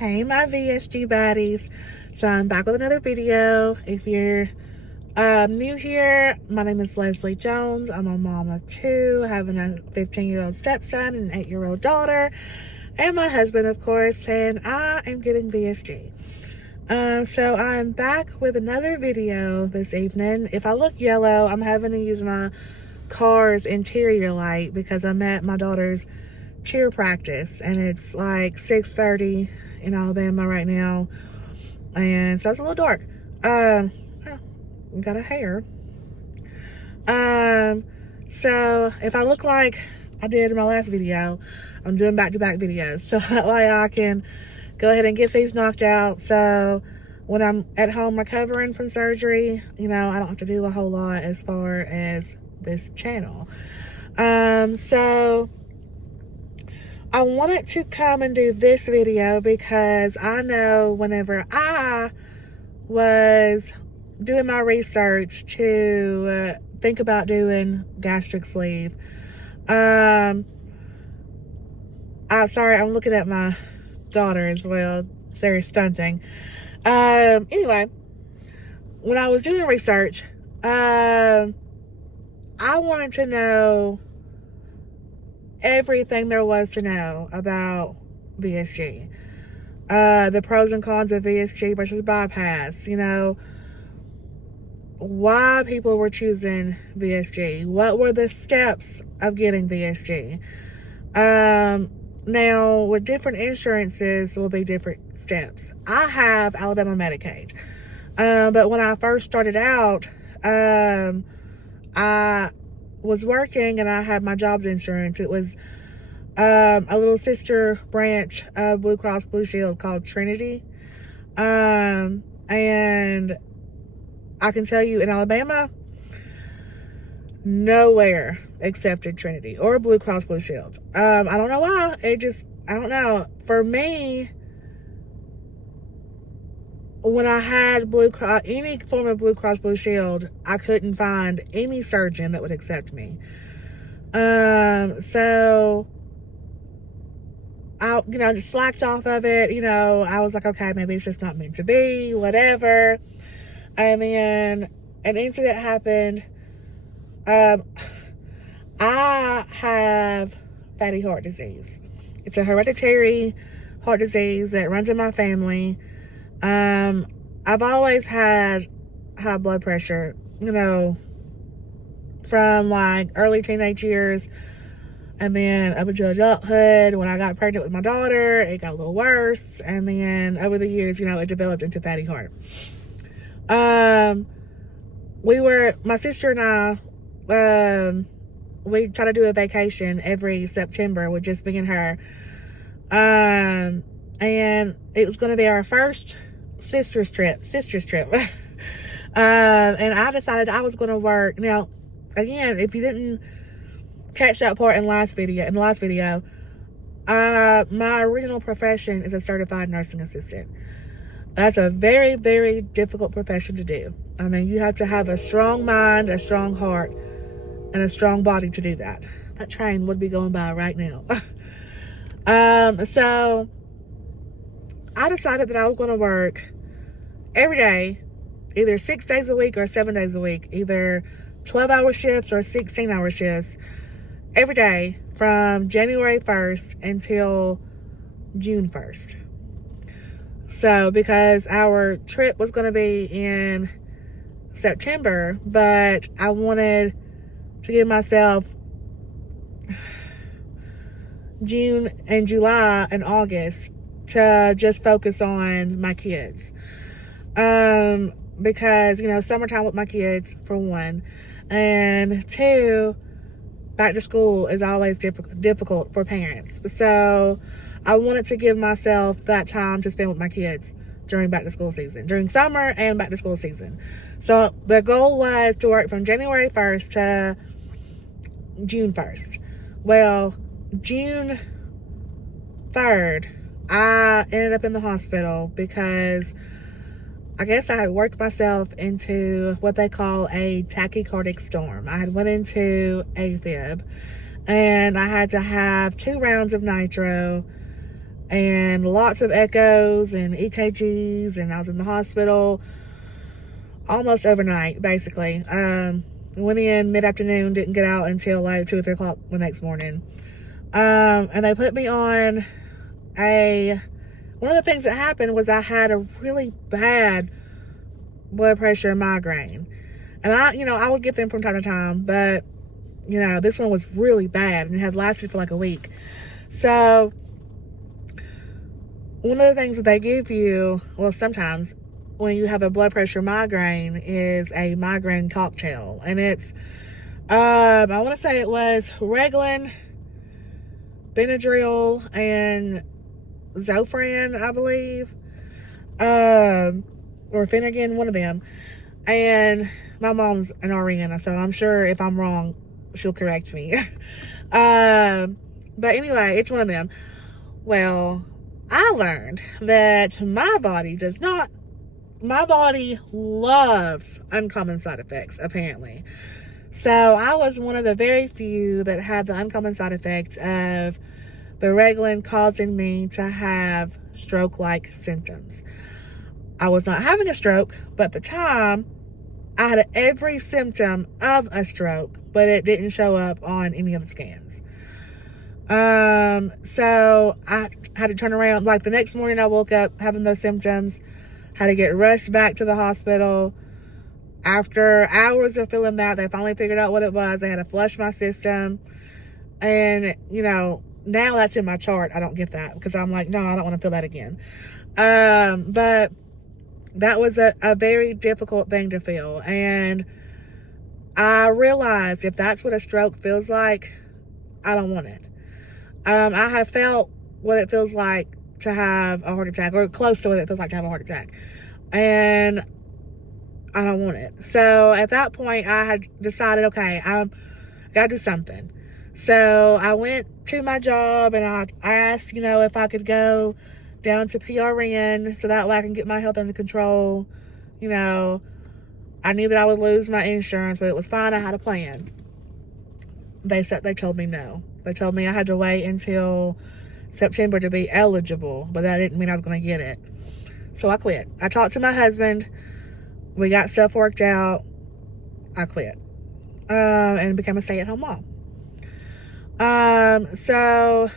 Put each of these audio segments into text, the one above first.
Hey my VSG buddies. So I'm back with another video. If you're new here, my name is Leslie Jones. I'm a mom of two, having a 15-year-old stepson and an 8-year-old daughter, and my husband, of course, and I am getting VSG. So I'm back with another video this evening. If I look yellow, I'm having to use my car's interior light because I'm at my daughter's cheer practice, and it's like 6:30 in Alabama right now, and so it's a little dark. Got a hair. So if I look like I did in my last video, I'm doing back-to-back videos, so that way I can go ahead and get these knocked out, so when I'm at home recovering from surgery, I don't have to do a whole lot as far as this channel. So I wanted to come and do this video because I know whenever I was doing my research to think about doing gastric sleeve, I'm looking at my daughter as well. It's very stunting. Anyway, when I was doing research, I wanted to know everything there was to know about VSG. The pros and cons of VSG versus bypass, why people were choosing VSG, what were the steps of getting VSG. Now, with different insurances will be different steps. I have Alabama Medicaid, but when I first started out, I was working and I had my job's insurance. It was a little sister branch of Blue Cross Blue Shield called Trinity, and I can tell you in Alabama, nowhere accepted Trinity or Blue Cross Blue Shield. I don't know why. I don't know. For me, when I had any form of Blue Cross Blue Shield, I couldn't find any surgeon that would accept me. So I, just slacked off of it. I was like, okay, maybe it's just not meant to be, whatever. And then an incident happened. I have fatty heart disease. It's a hereditary heart disease that runs in my family. I've always had high blood pressure, from like early teenage years, and then up until adulthood. When I got pregnant with my daughter, it got a little worse, and then over the years, it developed into fatty heart. My sister and I, we try to do a vacation every September with just me and her. And it was going to be our first sister's trip. And I decided I was going to work. Now, again, if you didn't catch that part in the last video, my original profession is a certified nursing assistant. That's a very, very difficult profession to do. You have to have a strong mind, a strong heart, and a strong body to do that. That train would be going by right now. So I decided that I was going to work every day, either 6 days a week or 7 days a week, either 12-hour shifts or 16-hour shifts every day from January 1st until June 1st. So because our trip was going to be in September, but I wanted to give myself June and July and August to just focus on my kids. Because, summertime with my kids, for one, and two, back to school is always difficult for parents. So I wanted to give myself that time to spend with my kids during back to school season, during summer and back to school season. So the goal was to work from January 1st to June 1st. Well, June 3rd, I ended up in the hospital because I guess I had worked myself into what they call a tachycardic storm. I had went into AFib, and I had to have 2 rounds of nitro and lots of echoes and EKGs, and I was in the hospital almost overnight, basically. Went in mid-afternoon, didn't get out until like 2 or 3 o'clock the next morning. And they put me on one of the things that happened was I had a really bad blood pressure migraine. And I would get them from time to time, but, this one was really bad and it had lasted for like a week. So one of the things that they give you, well, sometimes when you have a blood pressure migraine, is a migraine cocktail. And it's, I want to say it was Reglan, Benadryl, and Zofran, I believe. Or Finnegan, one of them. And my mom's an RN, so I'm sure if I'm wrong, she'll correct me. But anyway, it's one of them. Well, I learned that my body loves uncommon side effects, apparently. So I was one of the very few that had the uncommon side effects of the Reglan causing me to have stroke-like symptoms. I was not having a stroke, but at the time, I had every symptom of a stroke, but it didn't show up on any of the scans. So I had to turn around. Like the next morning, I woke up having those symptoms, had to get rushed back to the hospital. After hours of feeling that, they finally figured out what it was. They had to flush my system. And, now that's in my chart. I don't get that because I'm like, no, I don't want to feel that again. But that was a very difficult thing to feel. And I realized if that's what a stroke feels like, I don't want it. I have felt what it feels like to have a heart attack, or close to what it feels like to have a heart attack. And I don't want it. So at that point, I had decided, okay, I got to do something. So I went to my job and I asked, if I could go down to PRN so that way I can get my health under control. I knew that I would lose my insurance, but it was fine. I had a plan. They told me no. They told me I had to wait until September to be eligible, but that didn't mean I was going to get it. So I quit. I talked to my husband. We got stuff worked out. I quit. And became a stay-at-home mom. So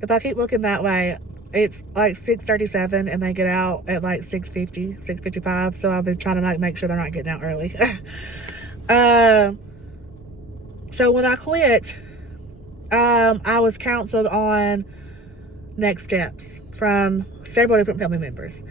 if I keep looking that way, it's like 6:37 and they get out at like 6:50, 6:55. So I've been trying to make sure they're not getting out early. So when I quit, I was counseled on next steps from several different family members.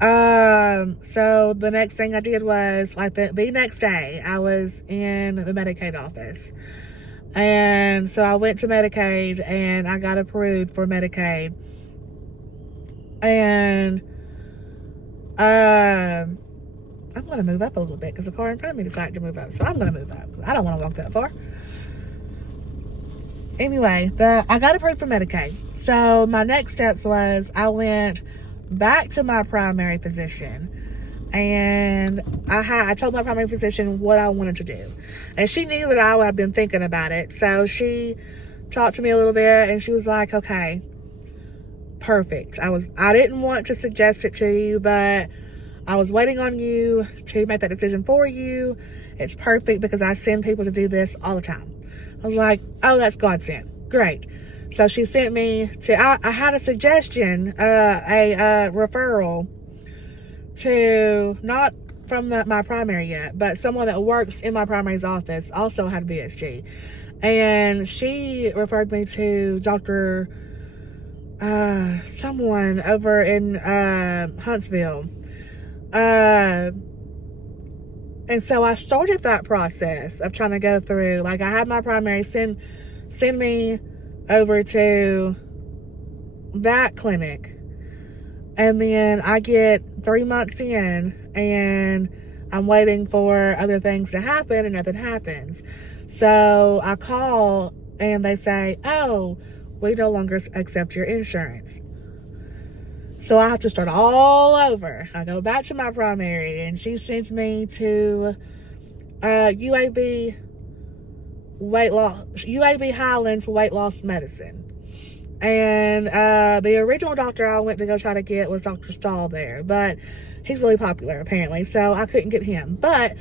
So the next thing I did was, like the next day, I was in the Medicaid office. And so I went to Medicaid and I got approved for Medicaid. And I'm going to move up a little bit because the car in front of me decided to move up. So I'm going to move up. I don't want to walk that far. Anyway, I got approved for Medicaid. So my next steps was I went back to my primary physician. And I told my primary physician what I wanted to do. And she knew that I had been thinking about it. So she talked to me a little bit and she was like, okay, perfect. I didn't want to suggest it to you, but I was waiting on you to make that decision for you. It's perfect because I send people to do this all the time. I was like, oh, that's God sent. Great. So she sent me I had a suggestion, a referral to, not from my primary yet, but someone that works in my primary's office also had VSG. And she referred me to Dr. Someone over in Huntsville. And so I started that process of trying to go through, like I had my primary send me over to that clinic. And then I get 3 months in and I'm waiting for other things to happen and nothing happens. So I call and they say, oh, we no longer accept your insurance. So I have to start all over. I go back to my primary and she sends me to UAB Highlands weight loss medicine. And the original doctor I went to go try to get was Dr. Stahl there, but he's really popular apparently, so I couldn't get him. But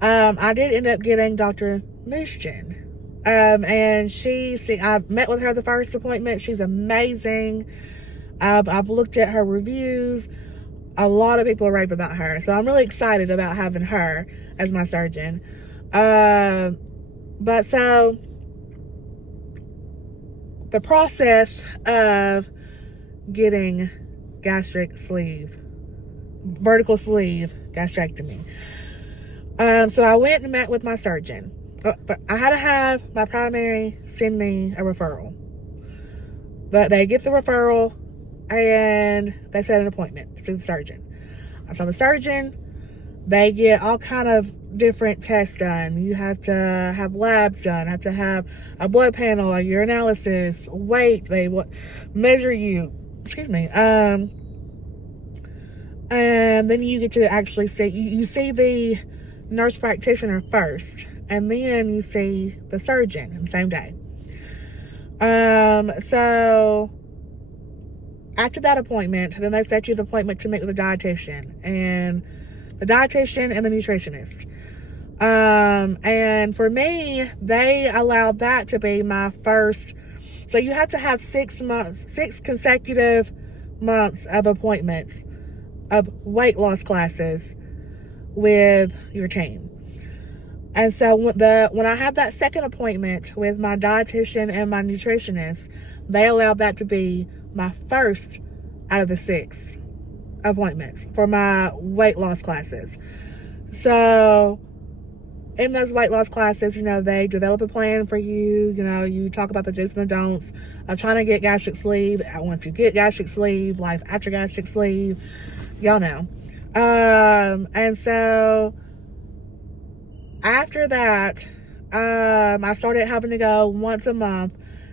I did end up getting Dr. Mushkin. And I met with her the first appointment. She's amazing. I've looked at her reviews. A lot of people rave about her, so I'm really excited about having her as my surgeon. But so the process of getting vertical sleeve gastrectomy. So I went and met with my surgeon, but I had to have my primary send me a referral. But they get the referral and they set an appointment to see the surgeon. I saw the surgeon. They get all kind of different tests done. You have to have labs done. Have to have a blood panel, a urinalysis, weight. They measure you. Excuse me. And then you get to actually see. You see the nurse practitioner first, and then you see the surgeon in the same day. So after that appointment, then they set you the appointment to meet with the dietitian and the nutritionist. And for me, they allowed that to be my first. So you have to have 6 consecutive months of appointments of weight loss classes with your team. And so when I had that second appointment with my dietitian and my nutritionist, they allowed that to be my first out of the 6 appointments for my weight loss classes. So in those weight loss classes, they develop a plan for you. You talk about the do's and the don'ts of trying to get gastric sleeve. Once you get gastric sleeve, life after gastric sleeve, y'all know. And so after that, I started having to go once a month,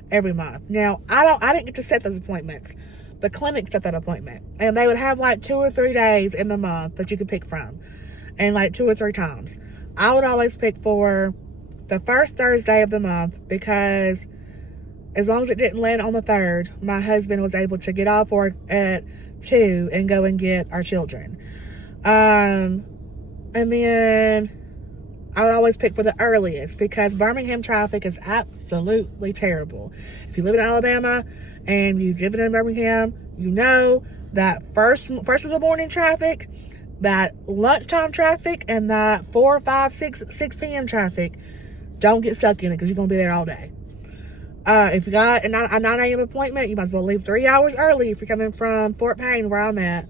every month. Now, I didn't get to set those appointments. The clinic set that appointment, and they would have like 2 or 3 days in the month that you could pick from, and like 2 or 3 times. I would always pick for the first Thursday of the month, because as long as it didn't land on the 3rd, my husband was able to get off work at 2 and go and get our children. And then I would always pick for the earliest, because Birmingham traffic is absolutely terrible. If you live in Alabama and you've driven in Birmingham, you know that first of the morning traffic, that lunchtime traffic, and that 4, 5, 6 p.m. traffic, don't get stuck in it, because you're going to be there all day. If you got a 9 a.m. appointment, you might as well leave 3 hours early if you're coming from Fort Payne, where I'm at,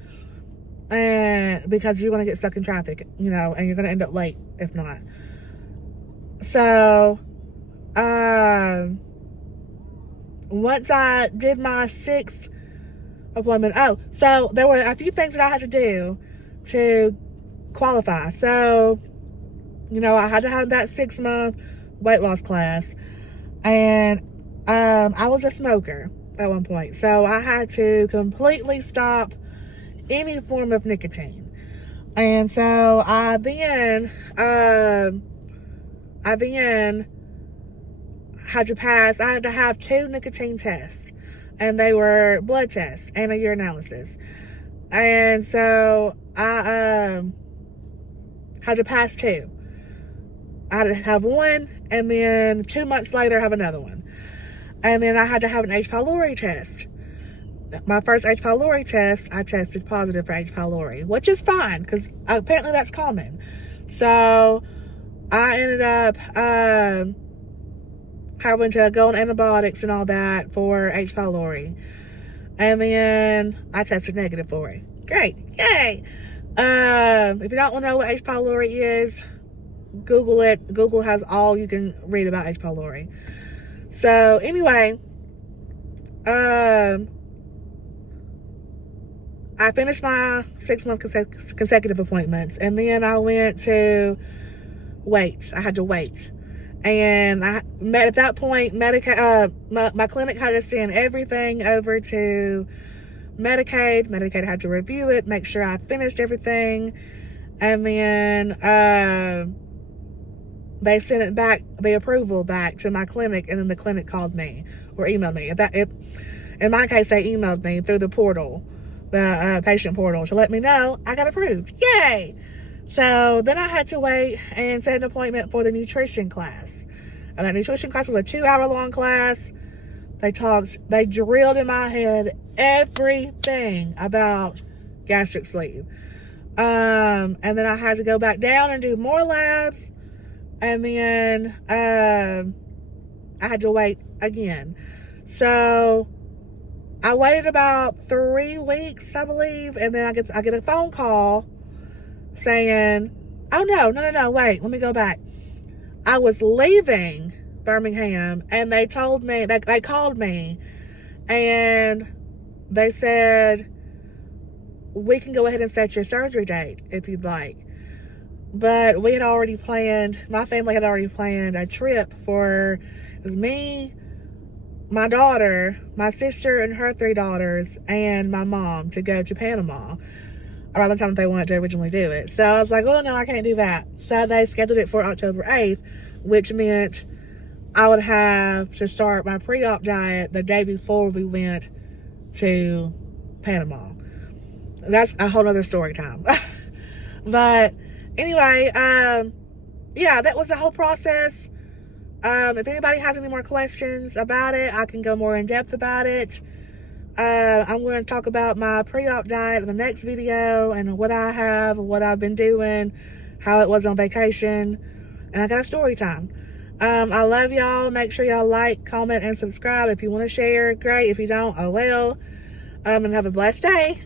and because you're going to get stuck in traffic, and you're going to end up late if not. So, once I did my 6th appointment, so there were a few things that I had to do to qualify. So, I had to have that 6-month weight loss class, and I was a smoker at one point, so I had to completely stop any form of nicotine. And so I then had to have 2 nicotine tests, and they were blood tests and a urinalysis. And so I had to pass 2. I had to have one, and then 2 months later have another one. And then I had to have an H. pylori test. My first H. pylori test, I tested positive for H. pylori, which is fine, because apparently that's common. So I ended up having to go on antibiotics and all that for H. pylori. And then I tested negative for it. Great. Yay. If you don't know what H. pylori is, Google it. Google has all you can read about H. pylori. So anyway, I finished my 6-month consecutive appointments, and then I went to wait. I had to wait. And at that point, my clinic had to send everything over to Medicaid. Medicaid had to review it, make sure I finished everything. And then they sent it back, the approval back to my clinic, and then the clinic called me or emailed me. At In my case, they emailed me through the portal, the patient portal, to let me know I got approved. Yay! So then I had to wait and set an appointment for the nutrition class. And that nutrition class was a 2-hour-long class. They drilled in my head everything about gastric sleeve. And then I had to go back down and do more labs. And then I had to wait again. So I waited about 3 weeks, I believe. And then I get a phone call saying, oh, no, wait, let me go back. I was leaving Birmingham, and they told me, they called me, and they said, we can go ahead and set your surgery date if you'd like. But we had already planned, my family had already planned a trip for me, my daughter, my sister and her 3 daughters, and my mom to go to Panama around the time they wanted to originally do it. So I was like, oh, no, I can't do that. So they scheduled it for October 8th, which meant I would have to start my pre-op diet the day before we went to Panama. That's a whole other story time. But anyway, yeah, that was the whole process. If anybody has any more questions about it, I can go more in depth about it. I'm going to talk about my pre-op diet in the next video and what I have, what I've been doing, how it was on vacation, and I got a story time. I love y'all. Make sure y'all like, comment, and subscribe. If you want to share, great. If you don't, oh well. And have a blessed day.